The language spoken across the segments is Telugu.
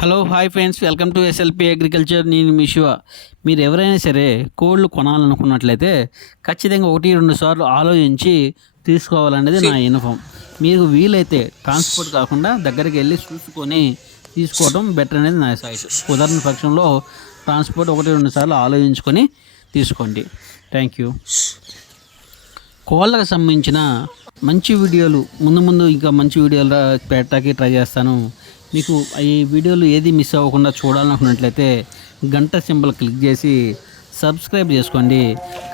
Hello hi friends, welcome to SLP agriculture. నేను మీ శివ. మీరు ఎవరైనా సరే కోళ్ళు కొనాలనుకున్నట్లయితే ఖచ్చితంగా 1-2 సార్లు ఆలోచించి తీసుకోవాలనేది నా ఇన్ఫామ్. మీకు వీలైతే ట్రాన్స్పోర్ట్ కాకుండా దగ్గరికి వెళ్ళి చూసుకొని తీసుకోవడం బెటర్ అనేది నా సైట్. కుదరని పక్షంలో ట్రాన్స్పోర్ట్ 1-2 సార్లు ఆలోచించుకొని తీసుకోండి. Thank you. కోళ్ళకు సంబంధించిన మంచి వీడియోలు ముందు ఇంకా మంచి వీడియోలు పెట్టడానికి ట్రై చేస్తాను. మీకు ఈ వీడియోలు ఏది మిస్ అవ్వకుండా చూడాలనుకున్నట్లయితే గంట సింబల్ క్లిక్ చేసి సబ్స్క్రైబ్ చేసుకోండి.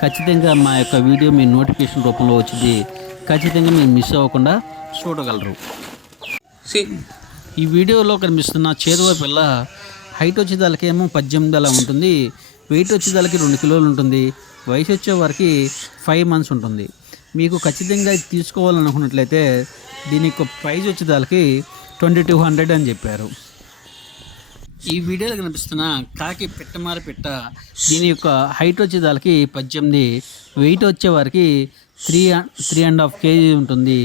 ఖచ్చితంగా మా యొక్క వీడియో మీ నోటిఫికేషన్ రూపంలో వచ్చింది. ఖచ్చితంగా మీరు మిస్ అవ్వకుండా చూడగలరు. ఈ వీడియోలో కనిపిస్తున్న చేదువ పిల్ల హైట్ వచ్చేదానికేమో 18 అలా ఉంటుంది. వెయిట్ వచ్చేదానికి 2 కిలోలు ఉంటుంది. వయసు వచ్చే వారికి 5 మంత్స్ ఉంటుంది. మీకు ఖచ్చితంగా తీసుకోవాలనుకున్నట్లయితే దీని యొక్క ప్రైజ్ వచ్చేదానికి 2200 అని చెప్పారు. ఈ వీడియోలో కనిపిస్తున్న కాకి పెట్టమారి పెట్ట దీని యొక్క హైట్ వచ్చేదానికి 18, వెయిట్ వచ్చే వారికి 3.5 kg ఉంటుంది.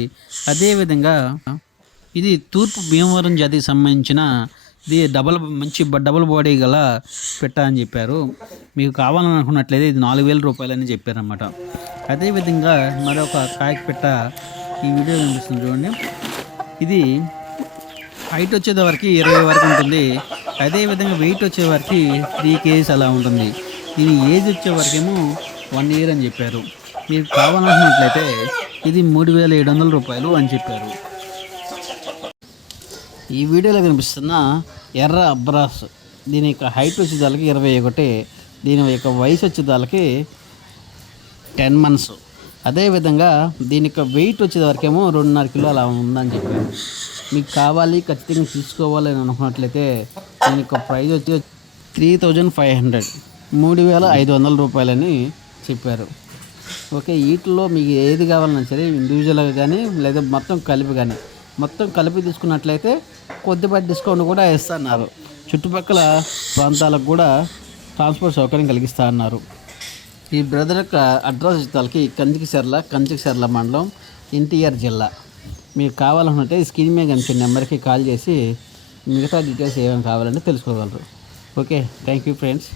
అదేవిధంగా ఇది తూర్పు భీమవరం జాతికి సంబంధించిన ఇది డబల్ బాడీ గల పెట్ట అని చెప్పారు. మీకు కావాలనుకున్నట్లయితే ఇది 4000 రూపాయలని చెప్పారన్నమాట. అదేవిధంగా మరొక కాకి పెట్ట ఈ వీడియో కనిపిస్తుంది చూడండి. ఇది హైట్ వచ్చేవారికి 20 వరకు ఉంటుంది. అదేవిధంగా వెయిట్ వచ్చేవారికి 3 kg అలా ఉంటుంది. దీని ఏజ్ వచ్చేవరకేమో 1 year అని చెప్పారు. మీకు కావాలనుకున్నట్లయితే ఇది 3700 రూపాయలు అని చెప్పారు. ఈ వీడియోలో కనిపిస్తున్న ఎర్ర అబ్రాస్ దీని యొక్క హైట్ వచ్చేదానికి 21, దీని యొక్క వయసు వచ్చేదానికి 10 months. అదేవిధంగా దీని యొక్క వెయిట్ వచ్చేవరకేమో 2.5 కిలో అలా ఉందని చెప్పారు. మీకు కావాలి ఖచ్చితంగా తీసుకోవాలని అనుకున్నట్లయితే దీని యొక్క ప్రైస్ వచ్చి 3500, 3500 రూపాయలని చెప్పారు. ఓకే, వీటిలో మీకు ఏది కావాలన్నా సరే ఇండివిజువల్గా కానీ లేదా మొత్తం కలిపి తీసుకున్నట్లయితే కొద్దిపాటి డిస్కౌంట్ కూడా ఇస్తున్నారు. చుట్టుపక్కల ప్రాంతాలకు కూడా ట్రాన్స్పోర్ట్ సౌకర్యం కలిగిస్తా అన్నారు. ఈ బ్రదర్ యొక్క అడ్రస్ ఇస్తాలకి కంచికిసర్ల మండలం, ఎన్టీఆర్ జిల్లా. మీకు కావాలనుకుంటే స్క్రీన్ మీద కనిపించే నెంబర్కి కాల్ చేసి మిగతా డీటెయిల్స్ ఏమైనా కావాలంటే తెలుసుకోగలరు. Okay, thank you friends.